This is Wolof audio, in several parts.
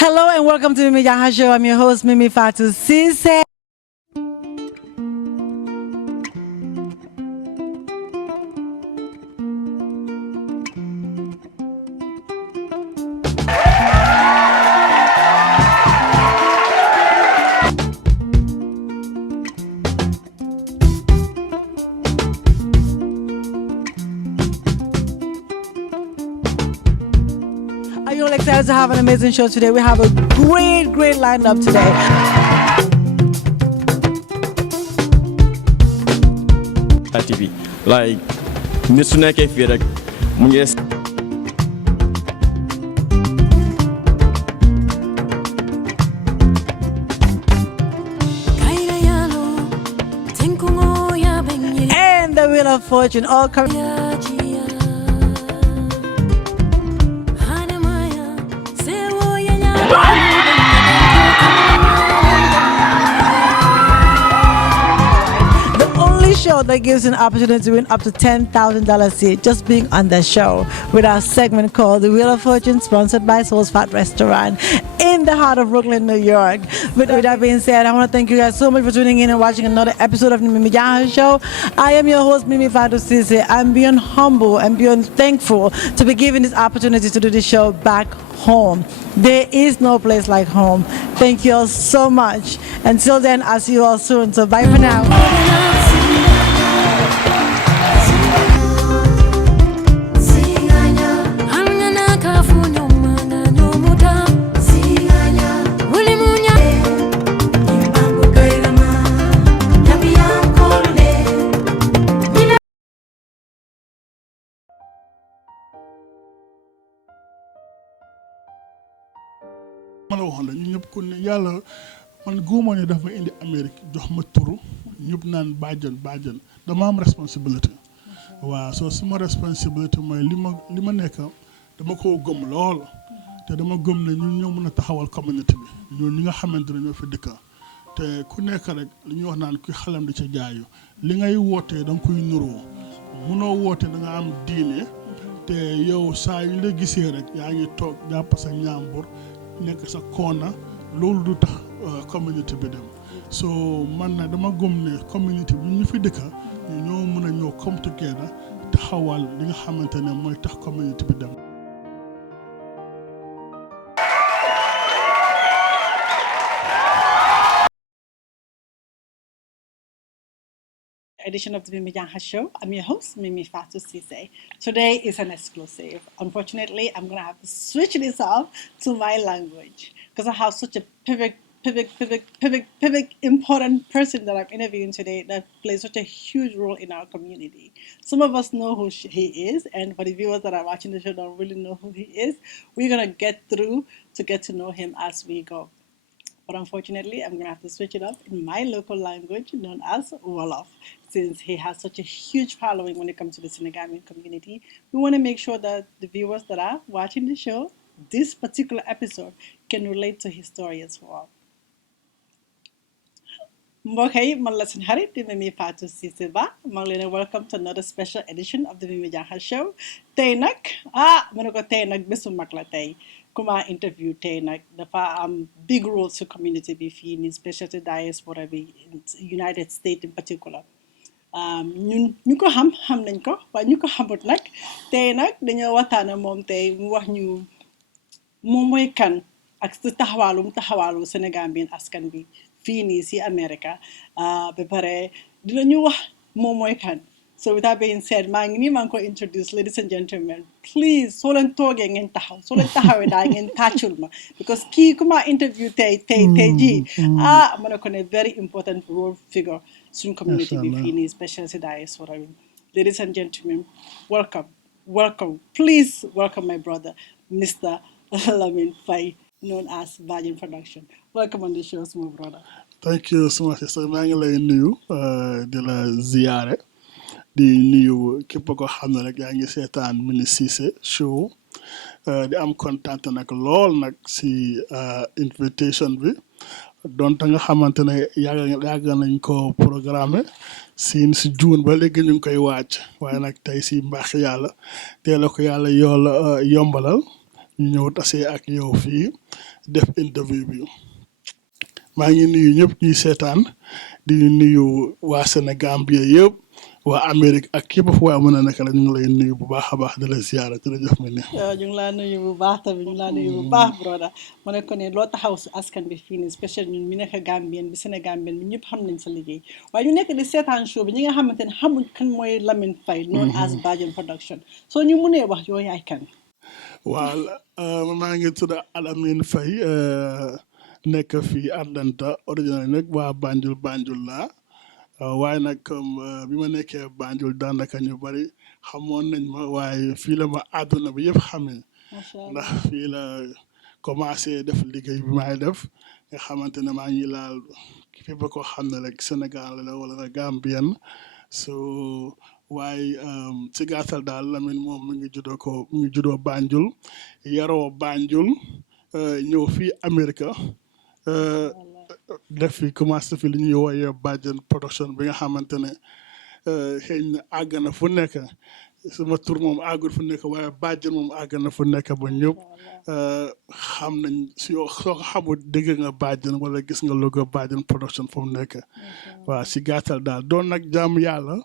Hello and welcome to the Janha Show. I'm your host, Mimi Fatu Sise. Are you all excited to have an amazing show today? We have a great lineup today. TV like nit su nekkee fii rek mu ngi And the Wheel of Fortune all coming. Show that gives an opportunity to win up to $10,000 seat just being on the show with our segment called The Wheel of Fortune, sponsored by Soul's Fat Restaurant in the heart of Brooklyn, New York. With that being said, I want to thank you guys so much for tuning in and watching another episode of the Mimi Janha Show. I am your host, Mimi Fatu Sise. I'm beyond humble and beyond thankful to be given this opportunity to do the show back home. There is no place like home. Thank you all so much. Until then, I'll see you all soon. So bye for now. man waxoon la ñu ñëpp ku ne yàlla man góoma ne dafa indi Amérique jox ma turu ñëpp naan bàjjan dama am responsabilité waaw soo suma responsabilité mooy li ma nekk dama koo gëm lool te dama gëm ne ñun ñoo mën a taxawal communauté bi ñun ñi nga xamante ne ñoo fi dëkk te ku nekk rek li ñuy wax naan ku xalam di ca jaayu li ngay wootee da nga koy nuroo munoo woote da nga am diine te yow saa yu la gisee rek yaa ngi toog jàpp sa ñaambur nekk sa koona loolu du tax communauté bi dem so man na dama gëm ne communauté bi ñu fi dëkka ñu ñoo mën a ñëw come together taxawal li nga xamante ne mooy tax communauté bi dem. Edition of the Mimi Janha Show. I'm your host, Mimi Fatu Sise. Today is an exclusive. Unfortunately, I'm going to have to switch this off to my language because I have such a pivot important person that I'm interviewing today that plays such a huge role in our community. Some of us know who he is, and for the viewers that are watching the show don't really know who he is, we're going to get through to get to know him as we go. But unfortunately, I'm going to have to switch it up in my local language known as WOLLOF. Since he has such a huge following when it comes to the Senegamian community, we want to make sure that the viewers that are watching the show, this particular episode, can relate to his story as well. mbokk yi man la seen xarit di Mimi Fatou Cissé Ba maa ngi leen a welcome to another special edition of the Mimi Janha Show tey nag ma ne ko tey nag bésu mag la tey ku ma interview tey nag dafa am big role ci community bi fii nii especially diaspora bi United States in particular ñun ñu ko xam nañ ko waaye ñu ko xamut nag tey nag dañoo waxtaan ak moom tey mu wax ñu moom mooy kan ak si taxawaalu Sénégambien askan bi fii nii si America ba pare dinañu wax moom mooy kan. So with that being said, maa ngi ko introduce, ladies and gentlemen, please soo leen toogee ngeen taxaw soo leen taxawee daal ngeen tàccul ma because kii ku ma interview tey jii ma ne ko ne very important role figure suñ community bi fii nii especially si diaspora bi. Ladies and gentlemen, welcome, please welcome my brother, Mr. Amin Faye, known as BAJEN Production. Welcome on the show, my brother. Thank you so much. maa ngi lay nuyu di la ziyaare di nuyu képp ko xam ne rek yaa ngi seetaan Mimi Cissé show di am kontaan nag lool nag si invitation bi donte nga xamante ne yàgg nañ ko programme si juun ba léegi ñu ngi koy waaj waaye nag tey si mbaax yàlla teel a ko yàlla yombalal ñu ñëw tase ak yow fii def interview bi maa ngi nuyu ñëpp ñuy seetaan di nuyu waa Sénégal bi yëpp waa Amérique ak képp fu waa mën a nekk la ñu ngi lay nuyu bu baax a baax di la ziyaara te la jox mi ne ñu ngi laa nuyu bu baax tamit ñu ngi laa nuyu bu baax broda ma ne ko ne loo taxaw si askan bi fii nii spécial ñun mi nekk Gambien bi Sénégambien bi ñëpp xam nañ sa liggéey waaye ñu nekk di seetaan show bi ñi nga xamante ne xamuñ kan mooy Lamin Faye known as BAJEN Production soo ñu mënee wax yow yaay kan waaw maa ngi tudd Amin Faye nekk fii Atlanta original nag waa Banjul laa waaye nag comme bi ma nekkee Banjul daanaka ñu bari xamoon nañ ma waaye fii la ma àdduna bi yëpp xamee ndax fii la commencé def liggéey bi may def nga xamante ne maa ngi laal fépp ko xam ne rek Sénégal la wala nga Gambien so waaye ci gàttal daal Lamine moom mi ngi juddoo Banjul yaroo Banjul ñëw fii Amérique def fi commencé fi li ñuy wooyee BAJEN Production bi nga xamante ne xëy na àgg na fu nekk sama tur moom àggul fu nekk waaye BAJEN moom àgg na fu nekk ba ñëpp xam nañ soo ko xamul dégg nga BAJEN wala gis nga logo BAJEN Production fu mu nekk waaw si gàttal daal doon nag jaamu yàlla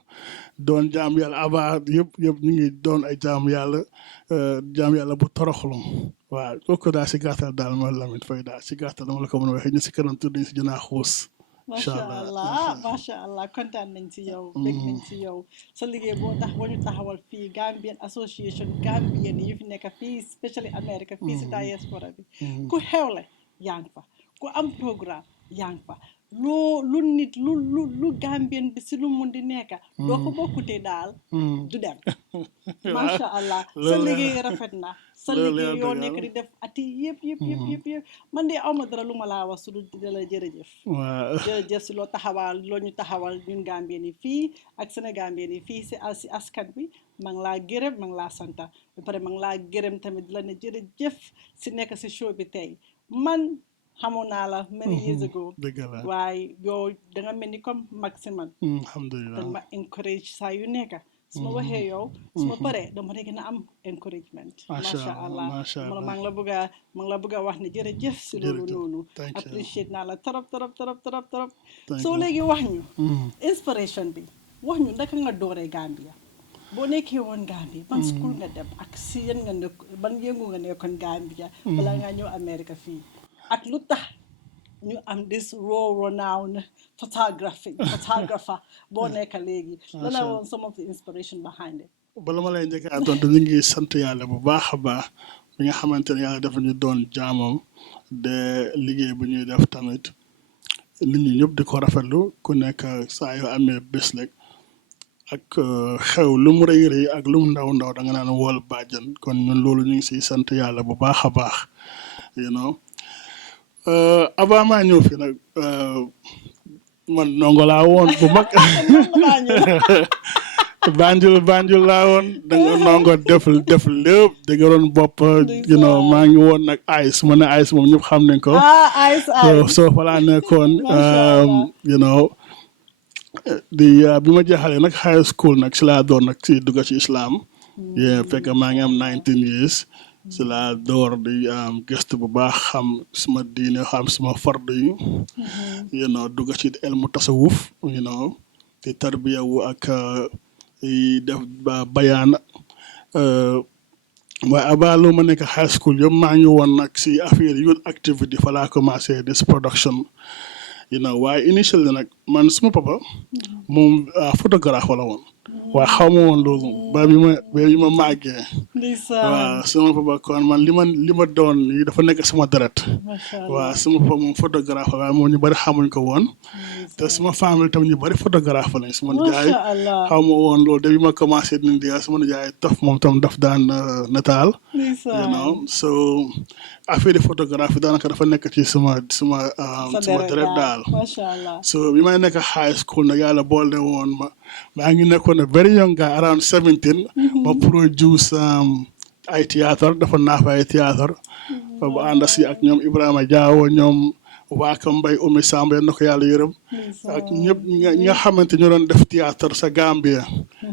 avant yëpp ñu ngi doon ay jaamu yàlla bu toroxlu waaw kooku daal si gàttal daal mooy Lamine Faye daal si gàttal dama la ko mën a waxee ñu si kanam tudd nañ si jënaa xuus macha allah kontaan nañ ci yow bég nañ ci yow sa liggéey boo tax ba ñu taxawal fii Gambian Association Gambien yi fi nekk fii especially America fii si diaspora bi ku xewle yaa ngi fa ku am programme yaa ngi fa lu nit lu Gambien bi si lu mun di nekka doo ko bokkutee daal du dem macha allah sa liggéey rafet na sa liggéey yoo nekk di def ati yëpp man de awma dara lu ma laa wax su dul di la jërëjëf jërëjëf si loo ñu taxawal ñun Gambien yi fii ak Sénégambien yi fii si askan bi ma ngi laa gërëm ma ngi laa santa ba pare ma ngi laa gërëm tamit di la ne jërëjëf si nekk si show bi tey man xamoon naa la many years ago waaye yow da nga mel ni comme maximum alhamdulilah danga ma encourage saa yu nekk su ma waxee yow su ma paree dama dee gën a am encouragement macha allah maa ngi la bëgg a wax ne jërëjëf si loolu noonu appreciate naa la trop soo léegi wax ñu inspiration bi wax ñu ndaka nga dooree Gambia boo nekkee woon Gambia ban school nga dem ak si yan nga nekk ban yëngu nga nekkoon Gambia balaa ngaa ñëw Amérique fii ak lu tax ñu am this world renowned photographer boo nekk léegi lan la woon some of the inspiration behind it bala ma lay njëkk a tontu ñu ngi sant yàlla bu baax a baax bi nga xamante ne yàlla dafa ñu doon jaamam de liggéey bu ñuy def tamit nit ñi ñëpp di ko rafetlu ku nekk saa yoo amee bés rek ak xew lu mu rëy ak lu mu ndaw da nga naan wool BAJEN kon ñun loolu ñu ngi siy sant yàlla bu baax a baax avant maa ñëw fi nag man ndongo laa woon bu mag Banjul laa woon da nga ndongo def lépp dëgëroon bopp maa ngi woon nag ice ma ne ice moom ñëpp xam nañ ko soo fa laa nekkoon bi ma jeexalee nag high school nag si laa doon nag si dugg ci islam fekk maa ngi am 19 years si laa door di gëstu bu baax xam suma diine xam suma fardu yi dugg ci elmu tasawuf di tarbiyawu ak def bayaan waaye avant lu ma nekk high school yëpp maa ngi woon nag si affaire youth activity fa laa commencé this production waaye initially nag man suma papa moom photographe la woon waaye xaw ma woon loolu ba bi ma màggee waaw sama papa kon man li ma doon yi dafa nekk sama deret waaw sama papa moom photographe waaye moom ñu bari xamuñ ko woon te sama famille tam ñu bari photographe lañ sama nijaay xaw ma woon loolu depuis ma commencé di ndigal sama nijaay taf moom tam daf daan nataal so affaire photographe daanaka dafa nekk ci sama deret daal so bi may nekk high school nag yàlla boole woon maa ngi nekkoon a very young guy around 17 ma produce ay théâtre dafa naa fa ay théâtre ba ànd si ak ñoom Ibrahima Diawo ñoom waa ko Mbay Umi Samba yal na ko yàlla yërëm ak ñëpp ñi nga xamante ñoo doon def théâtre sa Gambia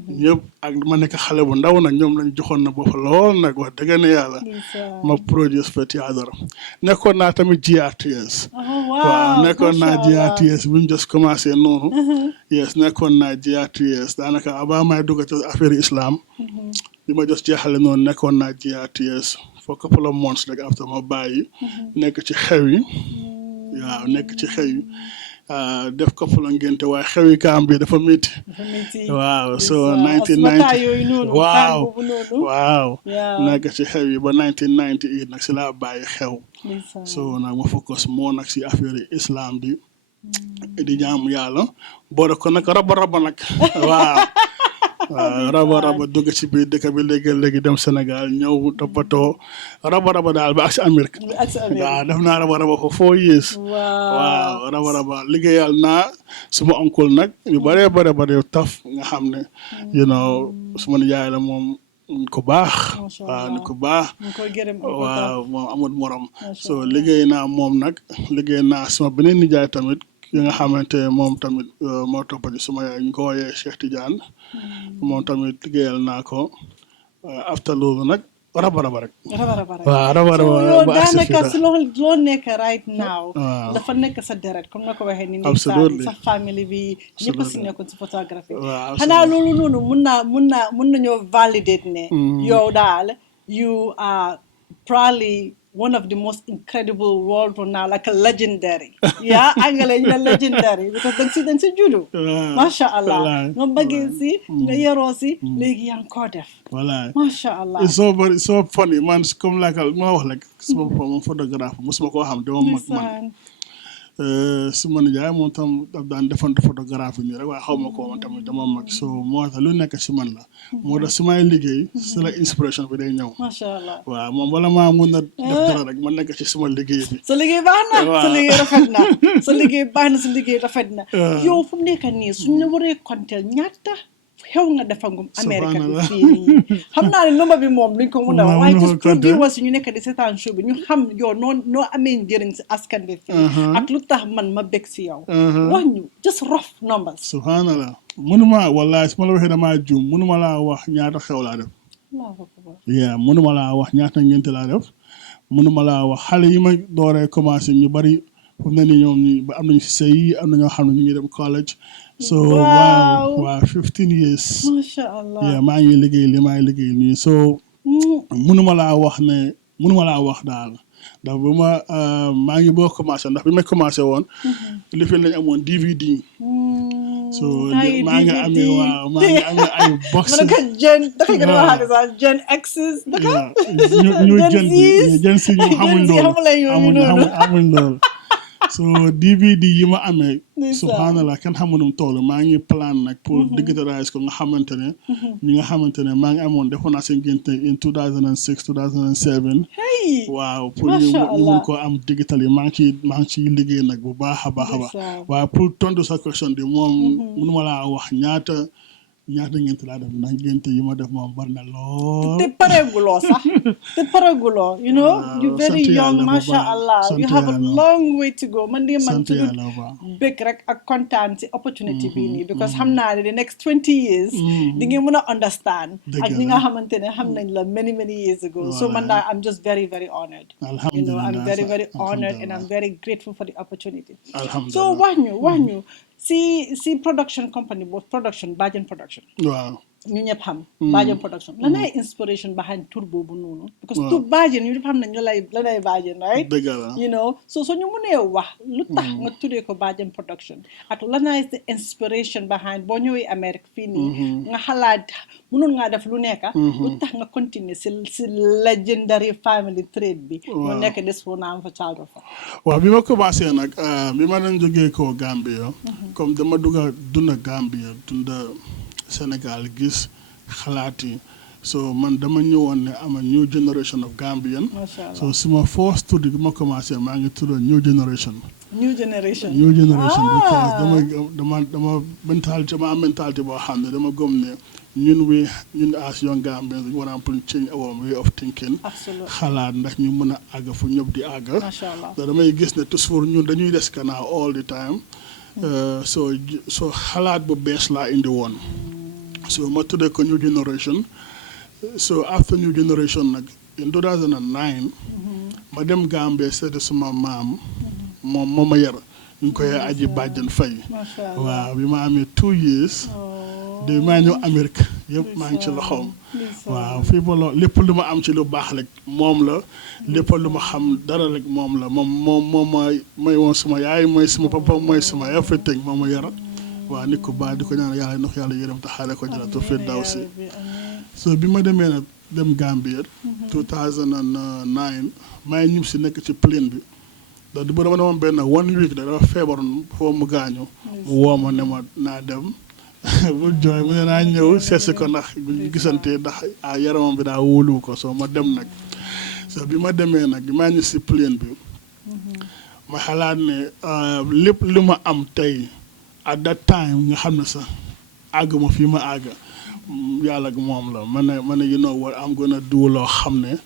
ñëpp ak ma nekk xale bu ndaw nag ñoom lañ joxoon na bopp lool nag wax dëgg ne yàlla ma produce fa théâtre nekkoon naa tamit GRTS waaw nekkoon naa GRTS bu ñu just commencé noonu yes nekkoon naa GRTS daanaka avant may dugg ci affaire islam bi ma just jeexale noonu nekkoon naa GRTS for a couple of months rek after ma bàyyi nekk ci xew yi waaw nekk ci xew yi def ko fa la ngénte waaye xewi Gambie dafa métti waaw so 1990 waaw nekk ci xew yi ba 1998 nag si laa bàyyi xew so nag ma focus moo nag si affaire islam bi di jaamu yàlla boole ko nag raba nag waaw raba dugg ci biir dëkk bi léegi dem Sénégal ñëw toppatoo raba daal ba ak si Amérique waaw def naa raba ko 4 years waaw raba liggéeyal naa suma oncle nag yu bare yu taf nga xam ne you know suma nijaay la moom ko baax waaw ni ko baax waaw moom amul morom so liggéey naa moom nag liggéey naa suma beneen nijaay tamit ki nga xamante moom tamit moo toppati suma yaay ñu ko wooyee Cheikh Tidiane moom tamit liggéeyal naa ko after loolu nag raba rek waaw raba ba daanaka si loo nekk right now dafa nekk sa deret comme nga ko waxee ni sa famille bi ñëpp si nekkoon si photographie xanaa loolu noonu mun nañoo validate ne yow daal you are probably one of the most incredible world renowned, like a legendary. Yeah, Angale, you're legendary because dañ si judo. Masha Allah. No bagay si, nga yero si, legi yang kodef. Masha Allah. It's so funny, man. Come like ma wax like sama photographe, musuma ko xam dama mag man. Suma nijaay moom tam daf daan defante photographie nii rek waaye xaw ma ko man tamit dama mag so moo tax lu nekk si man la moo tax su may liggéey si la inspiration bi day ñëw Masha Allah waaw moom wala maa mun na def dara rek ma nekk ci suma liggéey bi sa liggéey baax na sa liggéey rafet na sa liggéey baax na sa liggéey rafet na yow fu mu nekk nii suñu la waree compter ñaata xew nga defangum Amérique bi fii nii xam naa ne nomba bi moom luñ ko mun a wax waaye just pour viewers ñu nekk di seetaan show bi ñu xam yow noo amee njëriñ si askan bi fii ak lu tax man ma bég si yow wax ñu just rough numbers subhanallah mënuma wallahi su ma la waxee damaa juum mënuma laa wax ñaata xew laa def mënuma laa wax ñaata ngénte laa def mënuma laa wax xale yi ma dooree commencé ñu bari fu mu ne nii ñoom ñi ba am nañu si sëy am na ñoo xam ne ñu ngi dem college so waaw 15 years Masha Allah maa ngi liggéey li maa ngi liggéey nii so mënuma laa wax daal ndax bu maa ngi boo commencé ndax bi ma commencé woon li fi lañ amoon DVD so maa ngi amee ay box Gen X's ñu jën si ñu xamuñ loolu so DVD yi ma amee subhanallah kenn xamunum toll maa ngi plan nag pour digitalize ko nga xamante ne ñi nga xamante ne maa ngi amoon defoon naa seen génte in 2006 2007 waaw pour ñu mun koo am digital yi maa ngi ciy liggéey nag bu baax a baax waaye pour tontu sa question bi moom mënuma laa wax ñaata ngénte laa def ndax ngénte yi ma def moom bari na lool te pareeguloo sax you know you very young Masha Allah you have a long way to go man de man tudd bëgg rek ak kontaan ci opportunity bi nii because xam naa ne the next 20 years di ngeen mën a understand ak ñi nga xamante ne xam nañ la many years ago so man daal I'm just very very honored you know I'm very very honored and I'm very grateful for the opportunity so wax ñu si production company boobu production BAJEN production waaw ñu ñëpp xam BAJEN production lan ay inspiration behind tur boobu noonu because tur BAJEN ñu ñëpp xam nañ lan ay BAJEN right you know so ñu mënee wax lu tax nga tuddee ko BAJEN production ak lan ay the inspiration behind boo ñëwee Amérique fii nii nga xalaat mënoon ngaa def lu nekk lu tax nga continuer si legendary family trade bi mu nekk des foo naam photographer waaw bi ma commencé nag bi ma doon jógee ko Gambia comme dama dunda Gambia dunda Sénégal gis xalaat yi so man dama ñëwoon ne am a new generation of Gambian so suma first study bi ma commencé maa ngi tuddoon new generation because dama mentality ma am mentality boo xam ne dama gëm ne ñun as young Gambians we want to change our way of thinking xalaat ndax ñu mën a àgg fu ñëpp di àgg so damay gis ne toujours ñun dañuy des gannaaw all the time so xalaat bu bees laa indi woon so ma tuddee ko new generation so after new generation nag in 2009 ma dem Gambie seeti suma maam moom moo ma yar ñu ngi koy aji BAJEN Faye waaw bi ma amee 2 years de maa ñëw Amérique yëpp maa ngi ci loxoom waaw fii ba lépp lu ma am ci lu baax rek moom la lépp lu ma xam dara rek moom la moom mooy woon suma yaay mooy suma papa mooy suma everything moom ma yar waaw nit ko baax di ko ñaan yàlla ndox yàlla yërëm taxaale ko jëlatu fi daw si so bi ma demee nag dem Gambie 2009 maa ngi ñib si nekk ci plane bi da di ba dama demoon benn 1 week da dafa feebaroon foo mu gaañu mu woo ma ne ma naa dem bu jooy mu ne naa ñëw seetsi ko ndax gisante ndax yaramam bi daa wóoluwu ko so ma dem nag so bi ma demee nag maa ngi si plane bi ma xalaat ne lépp lu ma am tey at that time nga xam ne sax àgg ma fii ma àgg yàlla ak moom la ma ne you know what I'm gonna do loo xam ne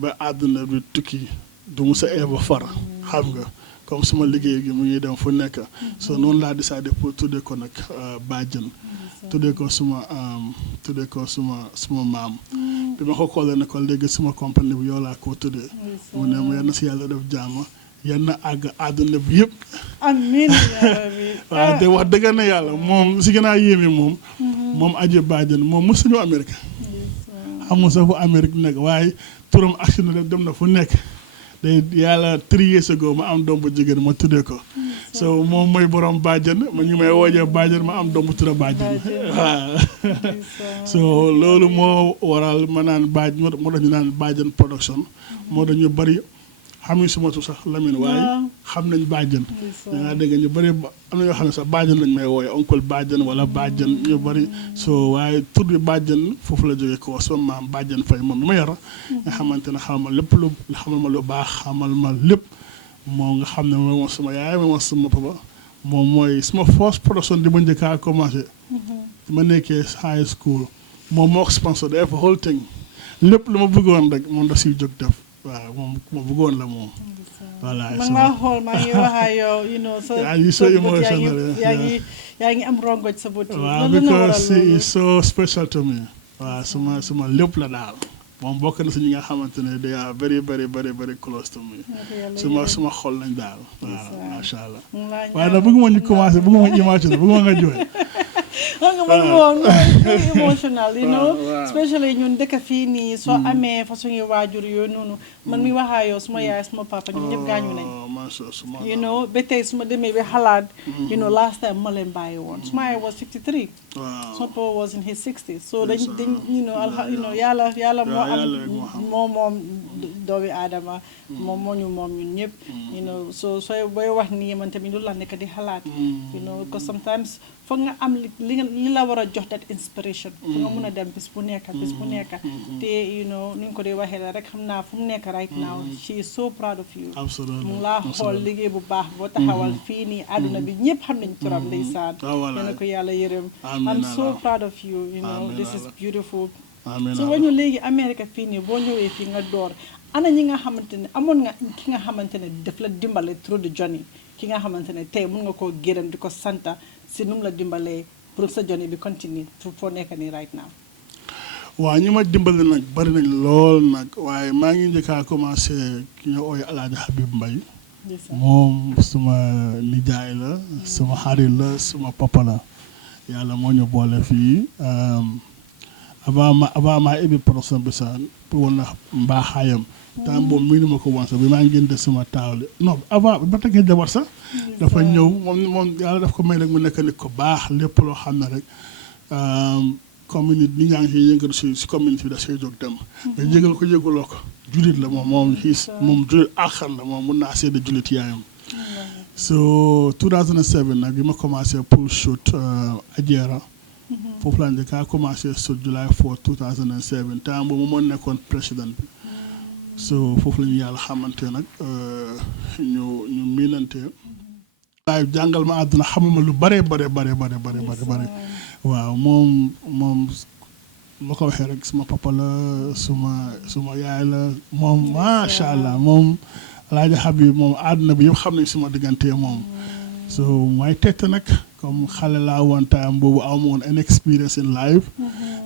ba àdduna bi tukki du mu sa ever far xam nga comme suma liggéey gi mu ngi dem fu nekk so noonu laa décidé pour tuddee ko nag BAJEN tuddee ko suma maam bi ma ko koolee ne ko léegi suma compagnie bi yow laa ko tuddee mu ne ma yenn si yàlla def jàmm yenn àgg àdduna bi yëpp amiin waaw te wax dëgg na yàlla moom si gën a yéeme moom aji BAJEN moom mosuñu Amérique xamul sax fu Amérique nekk waaye turam action na dem na fu nekk te yàlla 3 years ago ma am doom bu jigéen ma tuddee ko so moom mooy borom BAJEN ma ñu may woojee BAJEN ma am doom bu tudd BAJEN waaw so loolu moo waral ma naan BAJEN moo tax ñu naan BAJEN production moo tax ñu bari xamuñ suma tur sax Lamine waaye xam nañ BAJEN dangaa dégg ñu bëri am na yoo xam ne sax BAJEN lañ may wooye oncle BAJEN wala BAJEN ñu bëri so waaye tur bi BAJEN foofu la jógee ko sama maam BAJEN Faye moom bi ma yar nga xamante ne xamal ma lépp lu xamal ma lu baax xamal ma lépp moo nga xam ne moom suma yaay moom suma papa moom mooy suma first production di ma njëkkaa commencé ma nekkee high school moom moo ko sponsor def whole thing lépp lu ma bëggoon rek moom da siy jóg def waaw moom ma bëggoon la moom. voilà man maa xool maa ngi wax ak yow you know so yaa ngi am rongoñ sa bët. waaw because he is so special to me. waaw suma lépp la daal moom bokk na si ñi nga xamante ne they are very very very very close to me. suma xol lañ daal. waaw macha allah. waaye nag bëgguma ñu commencé bëgguma imaginer bëgguma nga jooy. nga man moom emotional you know especially ñun dëkk fii nii soo amee façon yi waajur yooyu noonu man mi waxaa yow suma yaay suma papa ñun ñëpp gaañu nañ you know ba tey suma demee ba xalaat you know last time ma leen bàyyi woon suma yaay was 53 suma papa was in his 60s so dañ you know yàlla moo am moom doomi aadama moo ñu moom ñun ñëpp you know so sooy booy wax nii man tamit lu la nekk di xalaat you know because sometimes foog nga am li la war a jox that inspiration foog nga mun a dem bis bu nekk te you know ni ñu ko dee waxee la rek xam naa fu mu nekk right now she is so proud of you mu laa xool liggéey bu baax boo taxawal fii nii àdduna bi ñëpp xam nañ turam ndeysaan yal na ko yàlla yërëm I'm so proud of you you know this is beautiful so wañu léegi Amérique fii nii boo ñëwee fii nga door ana ñi nga xamante ne amoon nga ki nga xamante ne daf la dimbale through the journey ki nga xamante ne tey mun nga koo gërëm di ko santa si nu mu la dimbalee pour sa journée bi continue foo nekk nii right now. waaw ñi ma dimbale nag bari nañ lool nag waaye maa ngi njëkkaa commencé ki ñu ooy Alaaji Habib Mbaye moom suma nijaay la suma xarit la suma papa la yàlla moo ñu boole fii avant ma ibi production bi sax pour woon na mbaaxaayam temps boobu miinu ma ko woon sax bi maa ngi gënte sama taawle non avant ba teggee jabar sax dafa ñëw moom yàlla daf ko may rek mu nekk nit ko baax lépp loo xam ne rek communauté bi ñaa ngi siy yëngatu si communauté bi da siy jóg dem nga jégal ko yëguloo ko julit la moom julit axar la moom mun naa seede julit yaayam so 2007 nag bi ma commencé pour shoot Ajera foofu laa njëkk a commencé so July 4 2007 temps boobu moo nekkoon président bi so foofu la ñu yàlla xamante nag ñu miinante waaye jàngal ma àdduna xamuma lu bare waaw moom ma ko waxee rek suma papa la suma yaay la moom macha allah moom Alaaji Habib moom àdduna bi yëpp xam nañ suma diggante moom so may tette nag comme xale laa woon time boobu aw ma woon an experience in life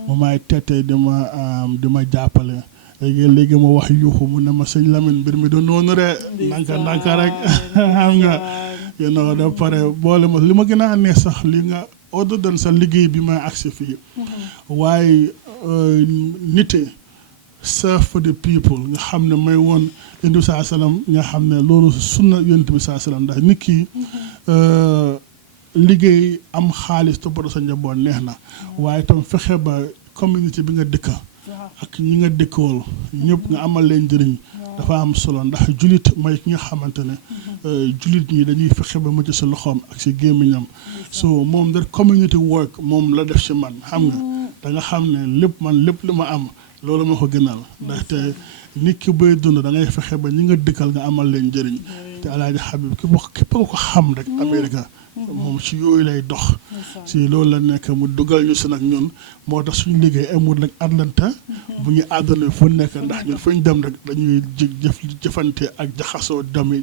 moom may tette di ma jàppale léegi ma wax yuuxu mu ne ma sëñ Lamine mbir mi du noonu rek ndànka rek xam nga you know da pare boole ma li ma gën a neex sax li nga other than sa liggéey bi may agsi fii waaye nite serve for the people nga xam ne may woon yonent bi saa salaam nga xam ne loolu sunna yonent bi saa salaam ndax nit ki liggéey am xaalis toppatoo sa njaboot neex na waaye tam fexe ba communauté bi nga dëkka ak ñi nga dëkkool ñëpp nga amal leen njëriñ dafa am solo ndax julit mooy ki nga xamante ne julit ñi dañuy fexe ba mucc sa loxoom ak si gémmiñam so moom da community work moom la def si man xam nga da nga xam ne lépp li ma am loolu ma ko gënal ndaxte nit ki bay dund da ngay fexe ba ñi nga dëkkal nga amal leen njëriñ te Alaaji Habib képp ko xam rek Amérique moom ci yooyu lay dox si loolu la nekk mu dugal ñu si nag ñun moo tax suñu liggéey amul nag Atlanta bu ñu àdduna fu nekk ndax ñun fu ñu dem rek dañuy jëfante ak jaxasoo doomi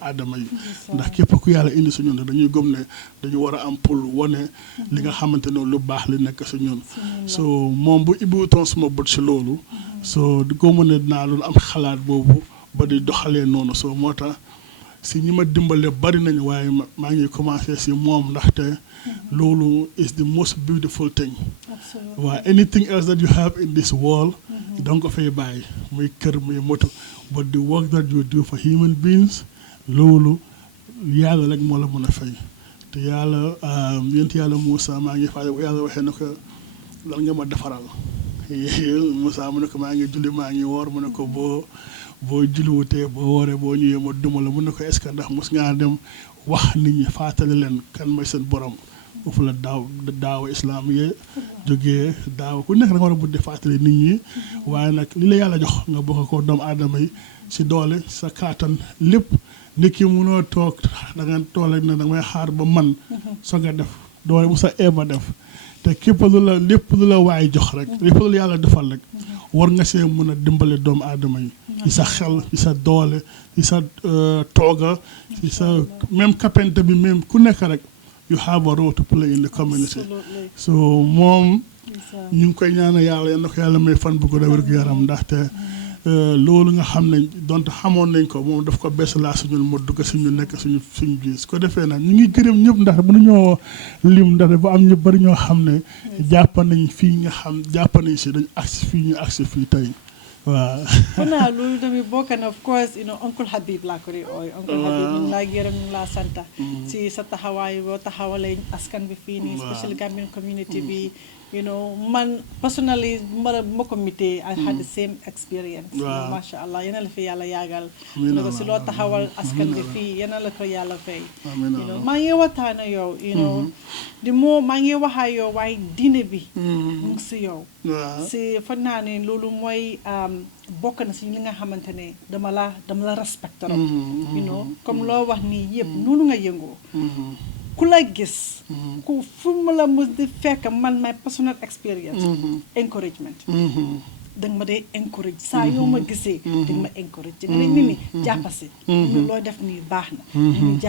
aadama yi ndax képp ku yàlla indi si ñun rek dañuy gëm ne dañu war a am pour wane li nga xamante ne lu baax li nekk si ñun so moom bu ibbiwutoon suma bët si loolu so di ko mën a dinaa loolu am xalaat boobu ba di doxalee noonu so moo tax si ñi ma dimbale bari nañu waaye maa ngi commencé si moom ndaxte loolu is the most beautiful thing waaye anything else that you have in this world donc ko fay bàyyi muy kër muy moto but the work that you do for human beings loolu yàlla rek moo la mën a fay te yàlla yent yàlla Moussa maa ngi fay yàlla waxee na ko lan nga ma defaral Moussa mu ne ko maa ngi julli maa ngi woor mu ne ko boo julliwutee boo wooree boo ñëwee ma duma la mun na ko est-ce que ndax mos ngaa dem wax nit ñi fàttali leen kan mooy seen borom foofu la daawa islam yi jógee daawa ku nekk da nga war a buddi fàttali nit ñi waaye nag li la yàlla jox nga bokk ko doomu aadama yi si doole sa kaatan lépp nit ki munoo toog da nga toole ne da ngay xaar ba man soog a def doole bu sa eeba def te képp lépp lu la waay jox rek lépp lu yàlla defal rek war nga see mën a dimbale doomu aadama yi ci sa xel ci sa doole ci sa tooga ci sa même kapente bi même ku nekk rek you have a role to play in the community so moom ñu ngi koy ñaanal yàlla yal na ko yàlla may fan bu ko wér gu yaram ndaxte loolu nga xam ne donte xamoon nañ ko moom daf ko bees laa suñu mu dugg suñu nekk suñu biir su ko defee nag ñu ngi gërëm ñëpp ndax mënuñoo lim ndax bu am ñu bari ñoo xam ne jàpp nañ fii nga xam jàpp nañ si dañ agsi fii ñu agsi fii tey waaw. xanaa loolu tamit bokk na of course Uncle Habib laa ko di ooy Uncle Habib ñu ngi laa gërëm ñu ngi laa santa si sa taxawaay boo taxawalee askan bi fii nii especially Gambian community bi man personally ma comité I had the same experience masha Allah yéena la fi yàlla yàggal ko si loo taxawal askan bi fii yéena la ko yàlla fay maa ngi waxtaan ak yow di moo maa ngi wax ak yow waaye diine bi mu ngi si yow si fan naa ne loolu mooy bokk na si li nga xamante ne dama la respecté comme loo wax nii yëpp noonu nga yëngoo ku la gis ku fu mu la mus di fekk man my personal experience encouragement danga ma dee encourage saa yoo ma gisee danga ma encourage nga ne nit ñi jàppasi ñu loo def nii baax na ñu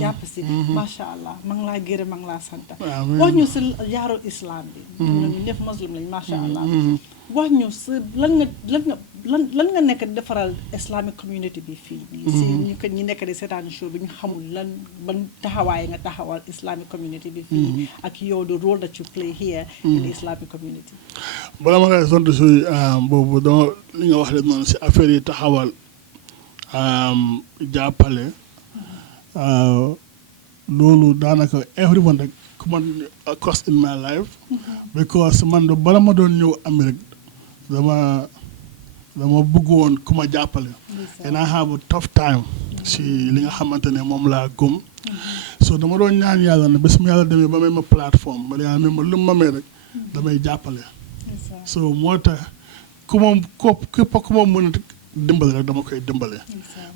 jàppasi masha Allah ma ngi laa gërëm ma ngi laa santa wax ñu si yaaru islam bi ñu ñëpp muslim lañ masha Allah wax ñu si lan nga nekk di defaral islamic community bi fii nii si ñu nekk di seetaan show bi ñu xamul ban taxawaay nga taxawal islamic community bi fii ak yow the role that you play here in the islamic community bala ma lay sant si boobu dama li nga wax le noonu si affaire yi taxawal jàppale loolu daanaka everyone rek come across in my life because man bala ma doon ñëw Amérique dama bëgg woon ku ma jàppale and I have a tough time si li nga xamante ne moom laa gëm so dama doon ñaan yàlla ne bés mu yàlla demee ba may ma plateforme ba yàlla may ma lu ma may rek damay jàppale so moo tax ku ma képp ku ma mën a dimbale rek dama koy dimbale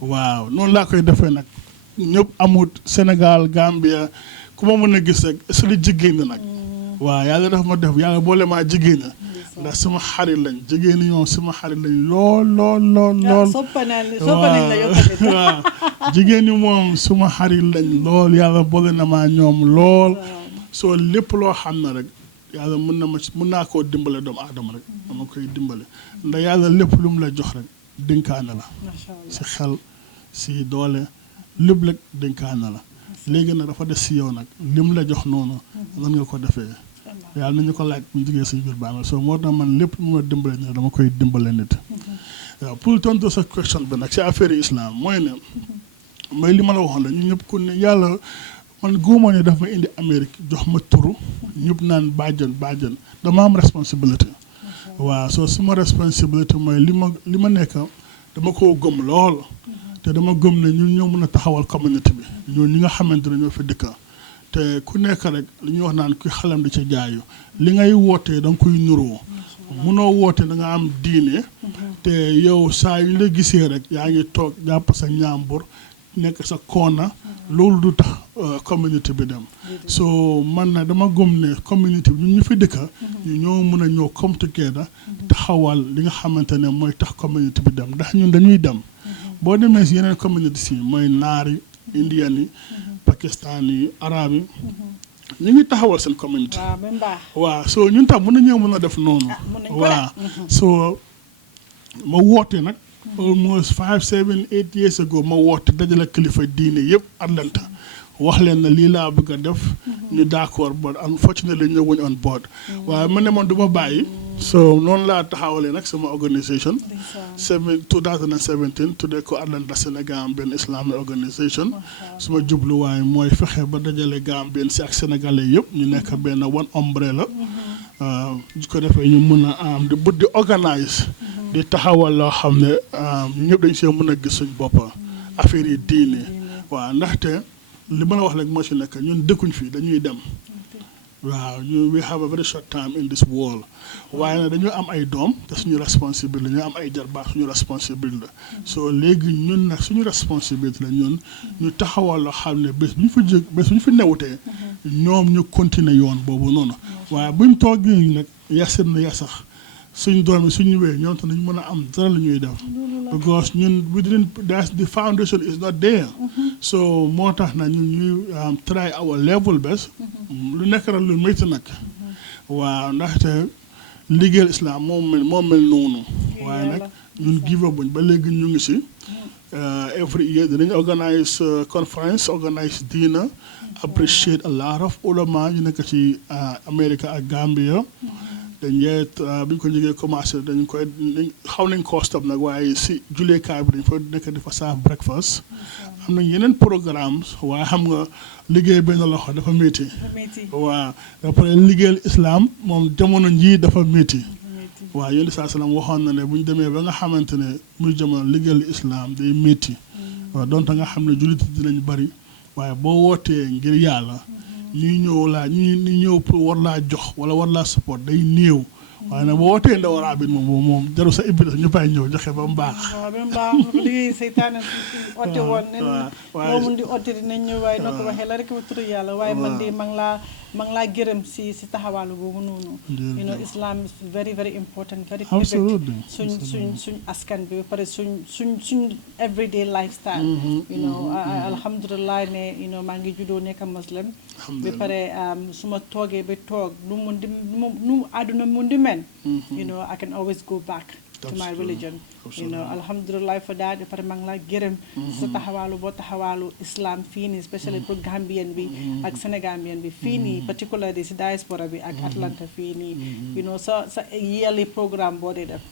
waaw noonu laa koy defee nag ñëpp amut Sénégal Gambia ku ma mën a gis rek est-ce que jigéen ñi nag waaw yàlla dafa ma def yàlla boole maa jigéen ñi ndax suma xarit lañ jigéen ñi ñoom suma xarit lañ lool waaw jigéen ñi moom suma xarit lañ lool yàlla boole na maa ñoom lool soo lépp loo xam ne rek yàlla mën naa koo dimbale doomu aadama rek dama koy dimbale ndax yàlla lépp lu mu la jox rek dénkaane la si xel si doole lépp rek dénkaane la léegi nag dafa des si yow nag li mu la jox noonu nan nga ko defee yàlla nañu ko laaj bu ñu jógee suñu biir bàmmeel soo moo tax man lépp mu ma dimbale nit dama koy dimbale nit waaw pour tontu sa question bi nag si affaire islam mooy ne mooy li ma la waxoon la ñu ñëpp ku ne yàlla man góoma ne daf ma indi Amérique jox ma turu ñëpp naan bàjjen dama am responsabilité waaw soo suma responsabilité mooy li ma nekk dama koo gëm lool te dama gëm ne ñun ñoo mën a taxawal communauté bi ñoo ñi nga xamante ne ñoo fi dëkka te ku nekk rek li ñuy wax naan ku xalam di ca jaayu li ngay wootee da nga koy nuroo munoo woote da nga am diine te yow saa yu la gisee rek yaa ngi toog jàpp sa ñaambur nekk sa koona loolu du tax communauté bi dem so man na dama gëm ne communauté bi ñun ñu fi dëkka ñu ñoo mën a ñëw come together taxawal li nga xamante ne mooy tax communauté bi dem ndax ñun dañuy dem boo demee si yeneen communauté si mooy naar yi indian yi pakistan yi arab yi ñu ngi taxawal seen communauté waaw so ñun tam mën nañoo mën a def noonu waaw so ma woote nag almost 5 7 8 years ago ma woote dajale kilifa diine yëpp Atlanta wax leen na lii laa bëgg a def ñu d'accord but unfortunately ñu wuñ on board waaye ma ne man du ma bàyyi so noonu laa taxawalee nag sama organisation 2017 tuddee ko Atlanta Sénégambian Islamic Organisation suma jubluwaay mooy fexe ba dajale Gambien si ak sénégalais yëpp ñu nekk benn one umbrella ko defee ñu mën a am di but di organise di taxawal loo xam ne ñëpp dañ see mën a gis suñ boppa affaire yi diine waaw ndaxte li ma la wax rek moo ci nekk ñun dëkkuñ fii dañuy dem waaw ñu we have a very short time in this world waaye nag dañu am ay doom te suñu responsabilité ñu am ay jarbaat suñu responsabilité so léegi ñun nag suñu responsabilité la ñun ñu taxawal loo xam ne bés bu ñu fa jóg bés bu ñu fi newutee ñoom ñu continuer yoon boobu noonu waaye buñ toogee nag yasir na yasax suñ doom yi suñ ñëwee ñoom tam nañu mën a am dara la ñuy def because ñun we didn't that's the foundation is not there so moo tax na ñun ñuy try our level best lu nekk rek lu métti nag waaw ndaxte liggéeyal islam moo mel noonu waaye nag ñun give up buñ ba léegi ñu ngi si every year dinañ organise conference organise dinner appreciate a lot of ulama ñu nekk ci America ak Gambia dañ yeet bi ñu ko jógee commencé dañ koy xaw nañ koo stop nag waaye si julleekaay bi dañ fa nekk di fa serve breakfast am nañ yeneen programmes waaye xam nga liggéey benn loxo dafa métti waaw après liggéeyal islam moom jamono njii dafa métti waaw yéen saa salaam waxoon na ne bu ñu demee ba nga xamante ne muy jamono liggéeyal islam day métti waaw donte nga xam ne jullit dinañ bari waaye boo wootee ngir yàlla ñuy ñëw pour war laa jox wala war laa support day néew waaye nag boo wootee ndaw raabit moom jaru sa ibbi ñu fay ñëw joxe ba mu baax. waaw ba mu baax liggéey seytaane ote woon nen moo mun di ote dinañ ñëw waaye noo ko waxee la rek ba turu yàlla waaye man de ma ngi laa gërëm si taxawaalu boobu noonu you know Islam is very very important very private suñ askan bi ba pare suñ everyday lifestyle you know alhamdulilah ne you know maa ngi juddoo nekk muslim ba pare su ma toogee ba toog nu àdduna mun di mel you know I can always go back to my religion you know alhamdulillah for that ba pare maa ngi laa gërëm sa taxawaalu boo taxawaalu islam fii nii especially pour Gambien bi ak Sénégambien bi fii nii particularly si diaspora bi ak Atlanta fii nii you know sa yearly programme boo dee def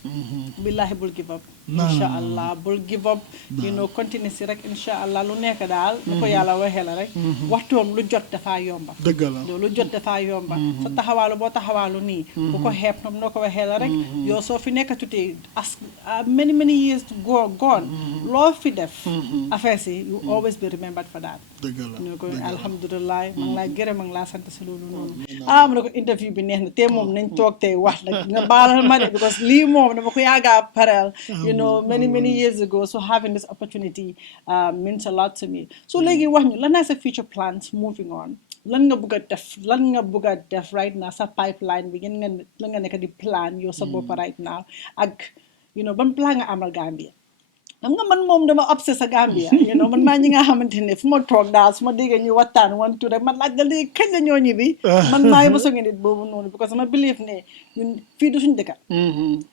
billahi bul give up insha allah bul give up you know continue si rek insha allah lu nekk daal bu ko yàlla waxee la rek waxtoom lu jot dafaa yomba dëgg la lu jot dafaa yomba sa taxawaalu boo taxawaalu nii bu ko xeeb comme noo ko waxee la rek yow soo fi nekkatutee many years to go gone loo fi def affaire si you always be remembered for that dëgg la ñu ko dëgg la. alhamdulilah ma ngi laa gërëm ma ngi laa sant si loolu noonu ah ma ne ko interview bi neex na te moom nañ toog tey wax nag nga baalal ma de because lii moom dama ko yaaga pareel you know many years ago so having this opportunity means a lot to me so léegi wax ñu lan naa sa future plans moving on lan nga bëgg a def right now sa pipeline bi lan nga nekk di plan yow sa bopp right now ak you know ban plan nga amal Gambia xam nga man moom dama obsess sa Gambia you know man maa ñi nga xamante ne fu ma toog daal su ma déggee ñu waxtaan wantu rek man laaj da léegi kañ la ñoo ñibbi man maay ba songi nit boobu noonu because ma believe ne ñun fii du suñu dëkka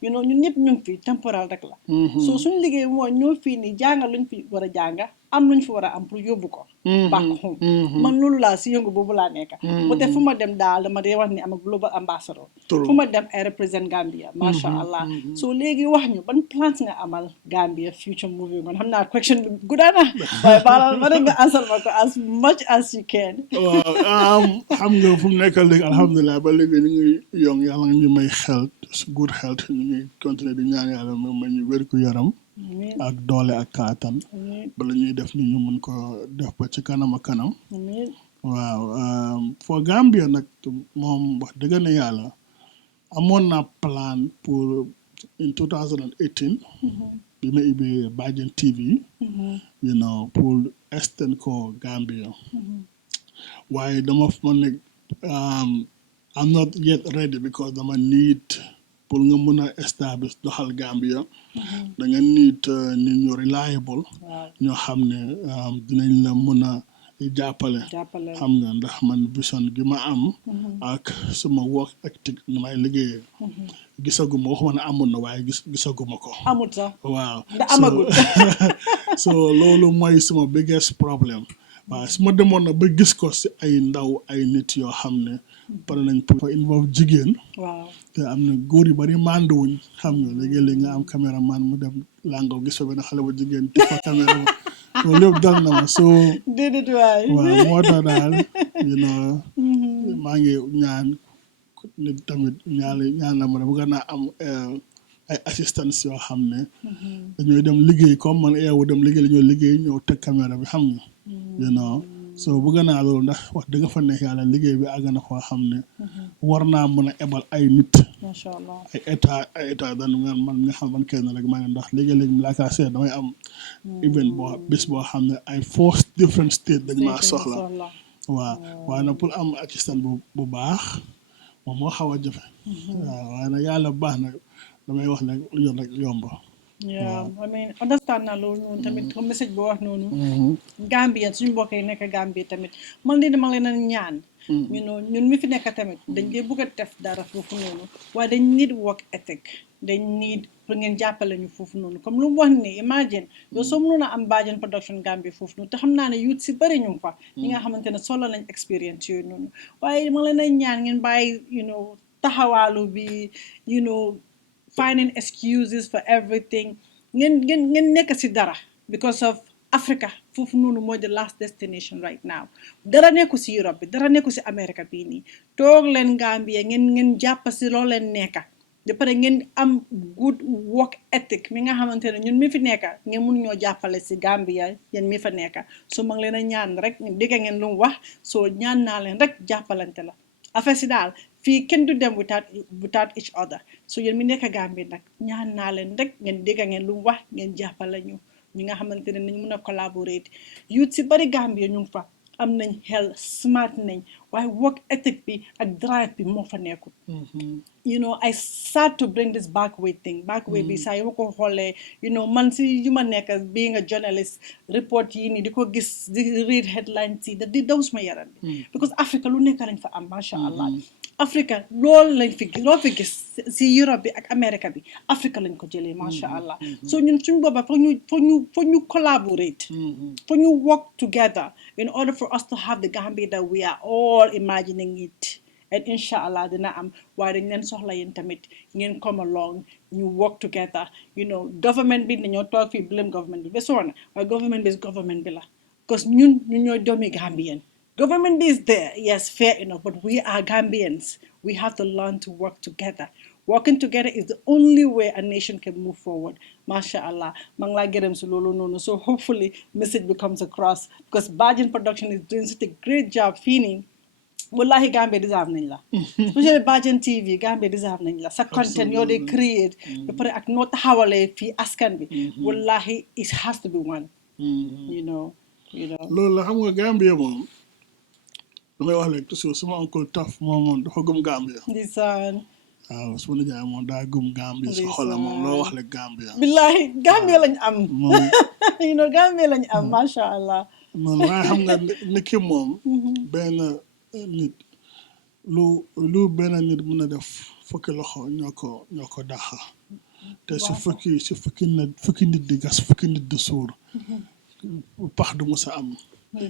you know ñun ñëpp ñu ngi fii temporal rek la so suñu liggéey mooy ñoo fii nii jànga luñ fi war a jànga am luñ fi war a am pour yóbbu ko back home man loolu laa si yëngu boobu laa nekka bu te fu ma dem daal dama dee wax ni am a global ambassador fu ma dem ay represent Gambia masha Allah so léegi wax ñu ban plans nga amal Gambia future moving on xam naa question bi guddaa na waaye baalal ma rek nga answer ma ko as much as you can waaw xam nga fu mu nekk léegi alhamdulilah ba léegi ñu ngi yong yàlla nga ñu may health good health ñu ngi continuer di ñaan yàlla may ñu wér ku yaram ak doole ak kaatan bala ñuy def ni ñu mun ko def ba ci kanam ak kanam waaw for Gambia nag moom wax dëgg ne yàlla amoon naa plan pour in 2018 bi ma ibbee BAJEN TV you know pour extend ko Gambia waaye dama fa ne I'm not yet ready because dama need pour nga mun a establish doxal Gambia da nga need nit ñu reliable ñoo xam ne dinañ la mun a jàppale xam nga ndax man vision gi ma am ak suma work ethic ni may liggéeyee gisaguma waxuma ne amoon na waaye gisaguma ko amul sax waaw da amagul so loolu mooy suma biggest problem waaw su ma demoon na ba gis ko si ay ndaw ay nit yoo xam ne pare nañ pour involve jigéen waaw te am na góor yu bari manduwuñ xam nga léegi-léeg nga am caméraman mu dem lango gis fa benn xale bu jigéen te fa caméra ma loolu lépp dal na ma so déedéet waay waaw moo tax daal you know maa ngi ñaan nit tamit ñaan la ma ne bëgg naa am ay assistance yoo xam ne dañooy dem liggéey comme man eewu dem liggéey la ñooy liggéey ñëw teg caméra bi xam nga you know so bëgg naa loolu ndax wax dëgg fa neex yàlla liggéey bi àgg na foo xam ne war naa mën a ebal ay nit masha Allah ay état dan man nga xam man kenn rek maa ngi ndax léegi-léegi mi laa kaa seet damay am event bis boo xam ne ay 4 different state dañ maa soxla waaw waaye nag pour am assistant bu baax moom moo xaw a jafe waaw waaye nag yàlla baax na damay wax ne lu yoon rek yomb yeah I mean understand na loolu noonu tamit comme message boo wax noonu Gambia suñu mbokk yi nekk Gambia tamit man de dama leen a ñaan you know ñun mi fi nekk tamit dañ dee bëgg a def dara foofu noonu waaye dañ need work ethic dañ need pour ngeen jàppale ñu foofu noonu comme lu mu wax ne imagine yow soo mënoon a am BAJEN production Gambia foofu noonu te xam naa ne youth si bëri ñu fa ñi nga xamante ne solo lañ experience yooyu noonu waaye dama leen a ñaan ngeen bàyyi you know taxawaalu bi you know finding excuses for everything ngeen nekk si dara because of Africa foofu noonu mooy the last destination right now dara nekku si Europe bi dara nekku si America bii nii toog leen Gambia ngeen jàpp si loo leen nekka de pare ngeen am good work ethic mi nga xamante ne ñun mi fi nekka ngeen mun ñoo jàppale si Gambia yéen mi fa nekka so ma ngi leen a ñaan rek dégg ngeen lu mu wax soo ñaan naa leen rek jàppalante la affaire si daal fii kenn du dem without each other so yéen mi nekk Gambie nag ñaan naa leen rek ngeen dégg ngeen lu mu wax ngeen jàppale ñu ñi nga xamante ne nañ mën a collaborer youth si bari Gambie ñu ngi fa am nañ xel smart nañ waaye work ethic bi ak drive bi moo fa nekkul you know I start to bring this back way thing back way bi saa yu ma ko xoolee you know man si yu ma nekk being a journalist report yi nii di ko gis di read headlines yi di daw suma yaram bi because Africa lu nekk lañ fa am masha Allah Africa loolu lañ loo fi gis si Europe bi ak America bi Africa lañ ko jëlee masha Allah so ñun suñ booba foog ñu collaborate foog ñu work together in order for us to have the Gambia that we are all imagining it and inshallah dina am waaye dañ leen soxla yéen tamit ngeen come along ñu work together you know government bi dañoo toog fii blame government bi ba soona waaye government bi government bi la because ñun ñooy doomi Gambian government is there yes fair enough but we are Gambians we have to learn to work together working together is the only way a nation can move forward. MashaAllah. Mangla gerem si lolo nono. So hopefully message becomes across because BAJEN Production is doing such a great job feeling. Wallahi Gambia deserve nañ la. Especially BAJEN TV Gambia deserve nañ la. Sa content yoo de create. Ba pare ak noo taxawalee fii askan bi. Wallahi it has to be one. You know. loolu la xam nga Gambia moom damay wax léegi toujours suma oncle Taf moom dafa gëm Gambia. Ndeysaan. waaw su ma la jaay moom daa gëm Gambia su xolam moom loo wax le Gambia. billahi Gambia lañ am. you know Gambia lañ am masha Allah. noonu waaye xam nga ni ki moom. benn nit lu benn nit mën a def fukki loxo ñoo ko daxa te su fukki nit di gas fukki nit di suur pax du musa am.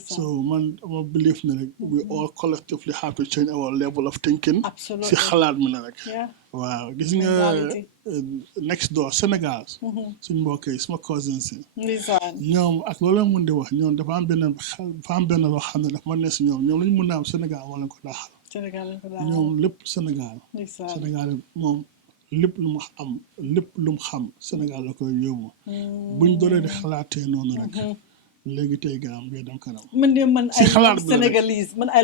So man I believe ne rek we all collectively have to change our level of thinking. Si xalaat mi la rek. waaw gis nga next door Sénégal. suñ mbokk yi suma cousins yi. ñoom ak loolu la mun di wax ñoom dafa am benn loo xam ne dafa ma ne si ñoom lu ñu mun a am Sénégal wala ko daxal. ñoom lépp Sénégal. Sénégal moom lépp lu mu am lépp lu mu xam Sénégal la koy yóbbu. buñ dooree di xalaatee noonu rek. léegi tey Gambia dem kanam. man I love Senegalese man I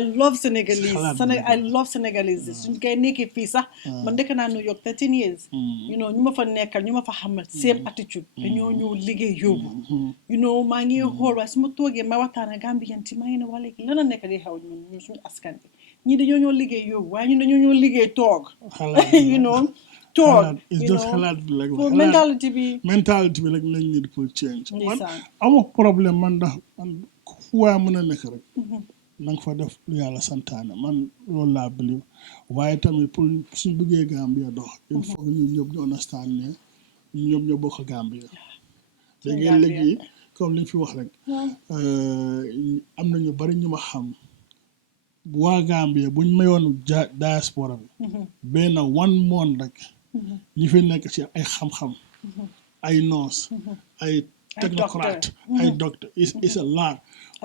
love Senegalese suñ koy nekkee fii sax man dëkk naa New York 13 years. you know ñu ma fa nekkal ñu ma fa xamal same attitude. dañoo ñëw liggéey yóbbu. you know maa ngi xool waaye su ma toogee ma waxtaan ak Gambian ci maa ngi ne waa léegi lan la nekk di xew ñun suñu askan bi ñii dañoo ñëw liggéey yóbbu waaye ñun dañoo ñëw liggéey toog. you know. It's just xalaat bi like mentality bi like lañ need pour change man amoo problème man ndax fu waay mën a nekk rek na nga fa def lu yàlla santaane man loolu laa believe waaye tamit pour suñ bëggee Gambia dox il faut que ñun ñëpp ñu understand ne ñoom ñoo bokk Gambia léegi comme li ñu fi wax rek am na ñu bari ñu ma xam waa Gambia buñ mayoon diaspora bi benn one month rek ñi fi nekk ci ay xam-xam ay nurse ay technocrate ay doctor is a lot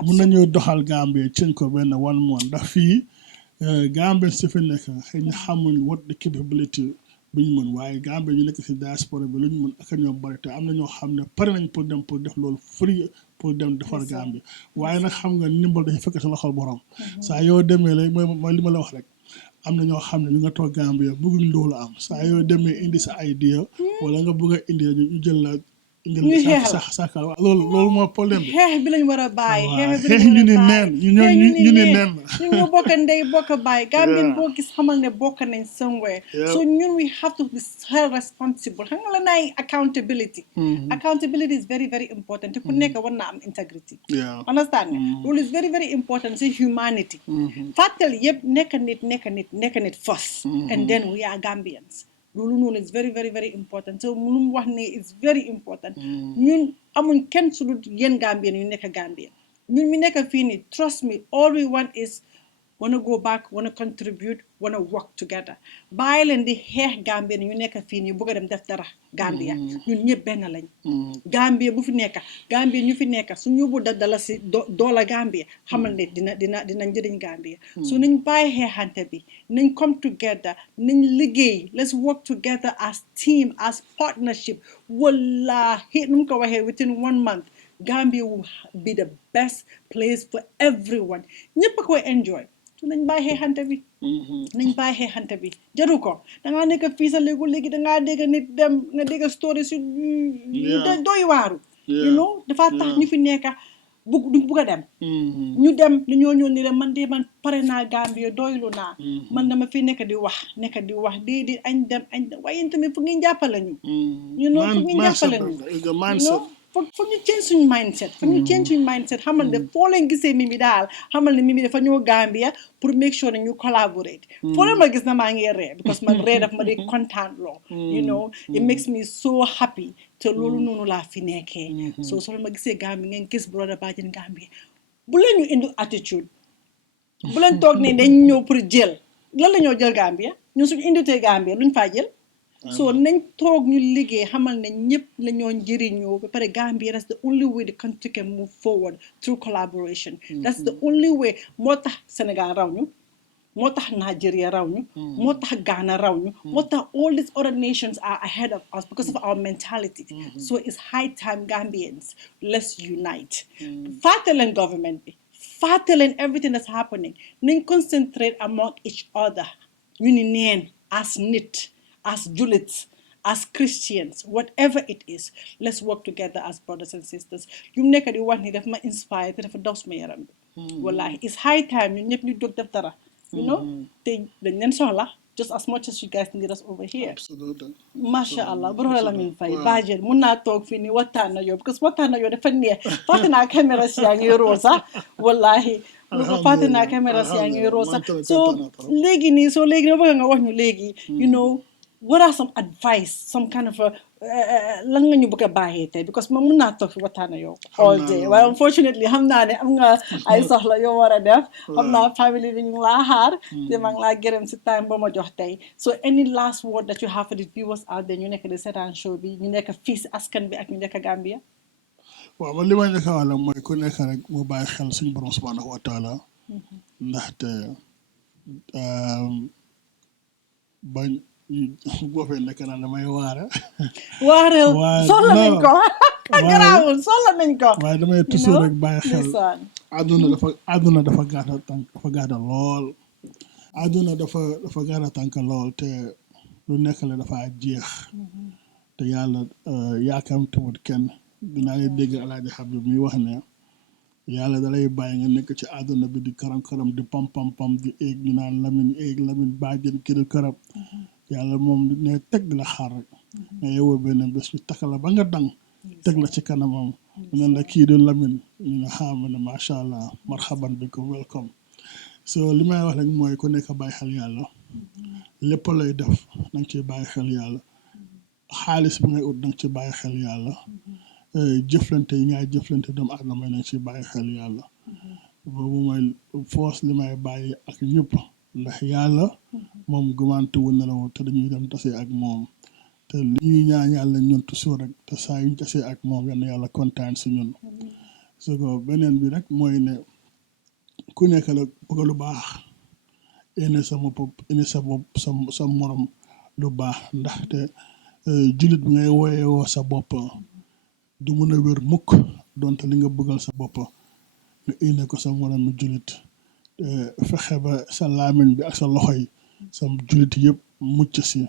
mun nañoo doxal Gambia change ko benn one month ndax fii Gambia si fi nekk xëy na xamuñ what the capability bi ñu mën waaye Gambia ñu nekk si diaspora bi lu ñu mën ak ñoo bari te am na ñoo xam ne pare nañ pour def loolu free pour dem defar Gambia waaye nag xam nga ndimbal dañu fekk sa loxol borom saa yoo demee la mooy li ma la wax rek am na ñoo xam ne ñu nga toog Gambia bëgguñ loolu am saa yoo demee indi sa idea wala nga bëgg a indi ñu jël la indil sax loolu moo problème bi xeex bi lañ war a bàyyi xeex ñu ni neen ñu ni neen ñu ñoo bokk ndey bokk bàyyi Gambien boo gis xamal ne bokk nañ somewhere so ñun we have to be held responsible xam nga la naay accountability is very very important te ku nekk war na am integrity understand nga loolu is very very important si humanity fàttali yëpp nekk nit first and then we are Gambians loolu noonu is very very very important so lu mu wax ne is very important ñun amuñ kenn su dul yéen Gambien yu nekk Gambien ñun mi nekk fii nii trust me all we want is wanna go back wanna contribute wanna work together bàyyi leen di xeex Gambien yu nekk fii nii bëgg a dem def dara Gambia ñun ñëpp benn lañ Gambia bu fi nekk Gambia ñu fi nekk su ñu bu dala si doola Gambia xamal ne dina njëriñ Gambia so nañ bàyyi xeexante bi nañ come together nañ liggéey let's work together as team as partnership wallahi nu mu ko waxee within 1 month Gambia will be the best place for everyone ñëpp a koy enjoy nañ bàyyi xeexante bi jaru ko dangaa nekk fii sa léegi dangaa dégg nit dem nga dégg story si doy waaru you know dafa tax ñu fi nekk duñ bugg a dem ñu dem dañoo ñëw ni la man pare naa Gambia doylu naa man dama fi nekk di wax di añ dem waaye tamit fu ngeen jàppale ñu you know fu ngeen jàppale ñu foog ñu change suñu mindset xamal ne foo leen gisee Mimi daal xamal ne Mimi dafa ñëw Gambia pour make sure ne ñu collaborate foo leen ma gis na maa ngi ree because man ree daf ma di kontaan loo you know it makes me so happy te loolu noonu laa fi nekkee so leen ma gisee Gambia ngeen gis brother BAJEN Gambia bu leen ñu indi attitude bu leen toog ne dañ ñëw pour jël lan la ñoo jël Gambia ñun suñu inditee Gambia luñ faa jël so nañ toog ñu liggéey xamal ne ñëpp la ñoo njëriñoo ba pare Gambia that's the only way the country can move forward through collaboration that's the only way moo tax Sénégal raw ñu moo tax Nigeria raw ñu moo tax Ghana raw ñu moo tax all these other nations are ahead of us because of our mentality so it's high time Gambians let's unite fàtte leen government bi fàtte leen everything that's happening nañ concentrate among each other ñu ni neen as nit as julits as Christians whatever it is let's work together as brothers and sisters yu mu nekk di wax ni daf ma inspire te dafa daw suma yaram bi wallahi it's high time ñun ñëpp ñu jóg def dara you know te dañ leen soxla just as much as you guys need us over here absolutely masha Allah bro Lamin Faye Bajen mun naa toog fii ni waxtaan na yow because waxtaan na yow dafa neex fàtte naa caméra si yaa ngi roo sax wallahi fàtte naa caméra si yaa ngi roo sax so léegi nii so léegi dama bëgg nga wax ñu léegi you know what are some advice some kind of a lan nga ñu bëgg a bàyyee tey because man mun naa toog fi waxtaan na yow all day waaye unfortunately xam naa ne am nga ay soxla yoo war a def xam naa family bi ñu laa xaar te maa ngi laa gërëm si time ba ma jox tey so any last word that you have for the viewers out there ñu nekk di seetaan show bi ñu nekk fii si askan bi ak ñu nekk Gambia waaw man li ma njëkk a wax mooy ku nekk rek mu bàyyi xel suñu borom subhanahu wa taala ndaxte bañ boo fee nekk naa damay waare soxla nañ ko garaawul soxla nañ ko waaye damay toujours rek bàyyi xel àdduna dafa gàtta tànk dafa gàtta lool àdduna dafa gàtta tànk lool te lu nekk la dafa jeex te yàlla yaakamtewut kenn dinaa ngi dégg Alaaji Habib muy wax ne yàlla dalay bàyyi nga nekk ci àdduna bi di karam-karam di pam di éeg ñu naan Lamin Bajen kiri karab yàlla moom ne teg di la xaar rek nga yeewoo benn bés bi takk la ba nga dang teg la ci kanamam mu ne la kii du Lamin ñu ne xaama ne macha allah marhaban bi ko welcome so li may wax rek mooy ku nekk bàyyi xel yàlla lépp lay def danga ci bàyyi xel yàlla xaalis bi ngay ut danga ci bàyyi xel yàlla jëflante yi ngay jëflante doomu aadama nañ ci bàyyi xel yàlla boobu mooy force li may bàyyi ak ñëpp ndax yàlla moom gumante wu ne la woon te dañuy dem tase ak moom te li ñuy ñaan yàlla ñun toujours rek te saa yuñ tasee ak moom yal na yàlla kontaan si ñun su ko beneen bi rek mooy ne ku nekk la bëgg lu baax ene sa bopp sa morom lu baax ndaxte jullit bi ngay wooyewoo sa bopp du mën a wér mukk donte li nga bëggal sa bopp nga ine ko sa morom jullit fexe ba sa laamin bi ak sa loxo yi sa jullit yëpp mucc si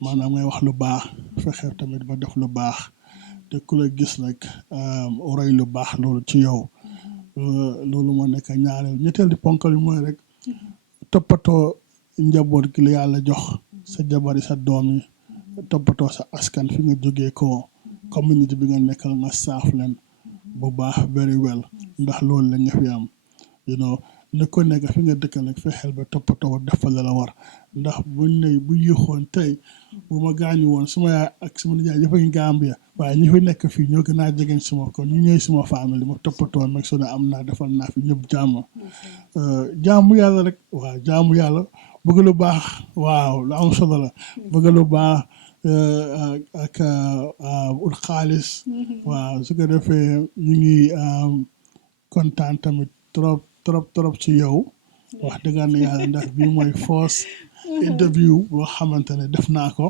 maanaam ngay wax lu baax fexe tamit ba def lu baax te ku la gis nag roy lu baax loolu ci yow loolu moo nekk ñaareel ñetteel di ponkal yi mooy rek toppatoo njaboot gi la yàlla jox sa jabar yi sa doom yi toppatoo sa askan fi nga jógee ko community bi nga nekkal nga saaf leen bu baax very well ndax loolu la nga fi am you know ne ko nekk fi nga dëkkal rek fexeel ba toppatoo defal la war ndax bu yéexoon tey bu ma gaañu woon suma yaay ak suma nijaay yëpp a ngi Gambia waaye ñi fi nekk fii ñoo gën a jegeñ suma kon ñu ñëw suma famille ma toppatoo meg su ne am naa defal naa fi ñëpp jaamu yàlla rek waaw jaamu yàlla bëgg lu baax waaw lu am solo la bëgg lu baax ak ut xaalis waaw su ko defee ñu ngi kontaan tamit trop ci yow wax dëgg yàlla ndax bii mooy first interview boo xamante ne def naa ko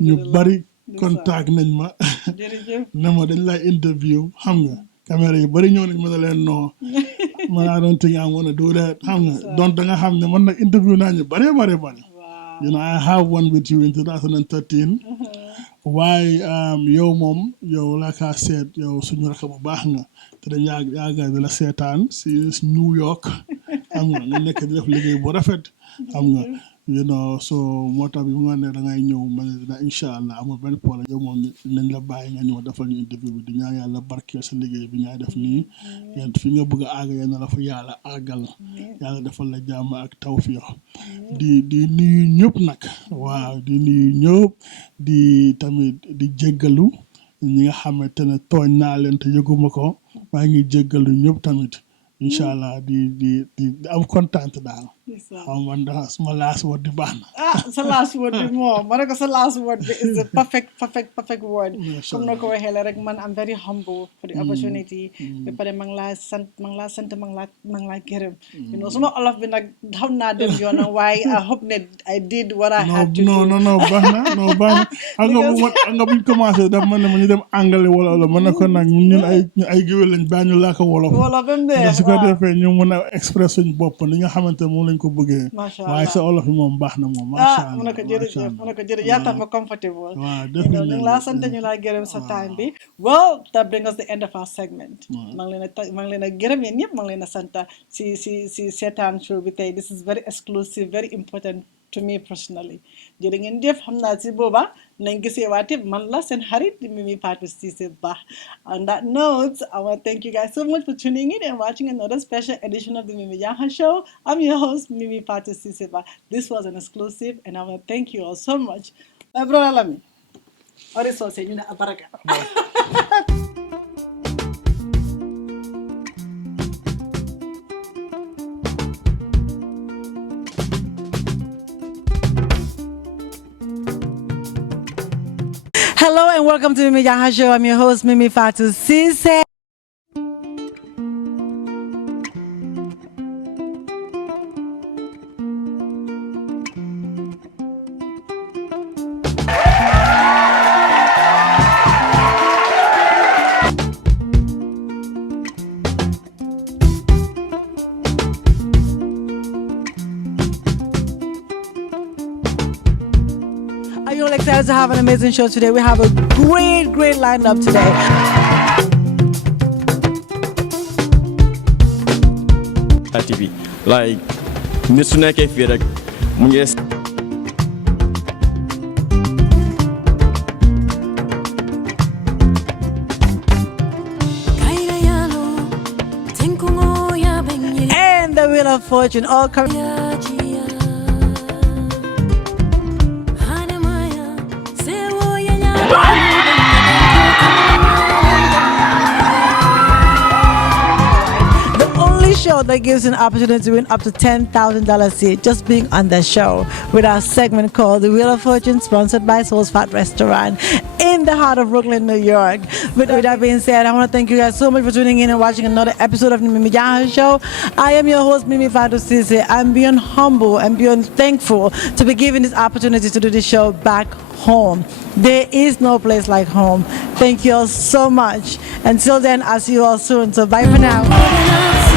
ñu bari contact nañ ma ne ma dañ lay interview xam nga caméra yi bari ñëw nañ ma ne leen non man I don't think I want to do that xam nga donc da nga xam ne man nag interview naa ñu bari you know I have one with you in 2013 waaye yow moom yow la kaa seet yow suñu rakk bu baax nga te dañ yàgga di la seetaan si New York xam nga nga nekk di def liggéey bu rafet xam nga you know so moo tax bi nga ne da ngay ñëw ma ne dina incha allah amul benn problème yow moom nañ la bàyyi nga ñëw defal ñu interview bi di ñaan yàlla barkeel sa liggéey bi ngay def nii yéen fi nga bëgg a àgg yéen la fa yàlla àggal yàlla defal la jàmm ak tawfiix di nuyu ñëpp nag waaw di nuyu ñëpp di tamit di jéggalu ñi nga xamante ne tooñ naa leen te yëguma ko maa ngi jéggalu ñëpp tamit incha allah di am kontaan daal. Yes, sir. xaw ma ndax suma last word di baax na. Sa last word bi moom ma ne ko sa last word bi is the perfect word. Masha Comme na ko Allah. waxee la rek man I'm very humble for the opportunity. ba pare ma ngi laa sant ma ngi laa gërëm. You know suma olof bi nag xam naa dem yoonam waaye I hope ne I did what I had to do. non baax na xam nga buñ commencé daf ma ne ma ñu dem anglais wala ma ne ko nag ñun ay géwél lañ baa ñu laa ko wolof. wolof ba mu dee su ko defee ñu mën a express suñ bopp ni nga xamante moom lañ ko bëggee. Macha waaye Allah. sa olof yi moom baax na moom. macha allah mu ne ko jërëjëf yaa tax ma comfortable. waaw You know, ñu ngi laa sant ñu laa gërëm sa time bi. Well, that brings us the end of our segment. maa ngi leen a gërëm yéen ñëpp maa ngi leen a sant si seetaan show bi tey. This is very exclusive, very important to me personally. jërë ngeen jëf xam naa si booba nañ gisee waate man la seen xarit di Mimi Fatou Ceesay Bah. On that note, I want to thank you guys so much for tuning in and watching another special edition of the Mimi Janha Show. I'm your host, Mimi Fatou Ceesay Bah. This was an exclusive and I want to thank you all so much. My brother Lami. Ori so say ñu ne abaraka. Hello and welcome to the Mimi Janha Show. I'm your host, Mimi Fatou Ceesay. Are you all excited to have an amazing show today? We have a great lineup today. TV like nit su nekkee fii rek mu ngi And the Wheel of Fortune all coming. Show that gives an opportunity to win up to $10,000 each just being on the show with our segment called The Wheel of Fortune, sponsored by Soul's Fat Restaurant in the heart of Brooklyn, New York. With that being said, I want to thank you guys so much for tuning in and watching another episode of the Mimi Janha Show. I am your host, Mimi Fatou Ceesay. I'm beyond humble and beyond thankful to be given this opportunity to do the show back home. There is no place like home. Thank you all so much. Until then, I'll see you all soon. So bye for now.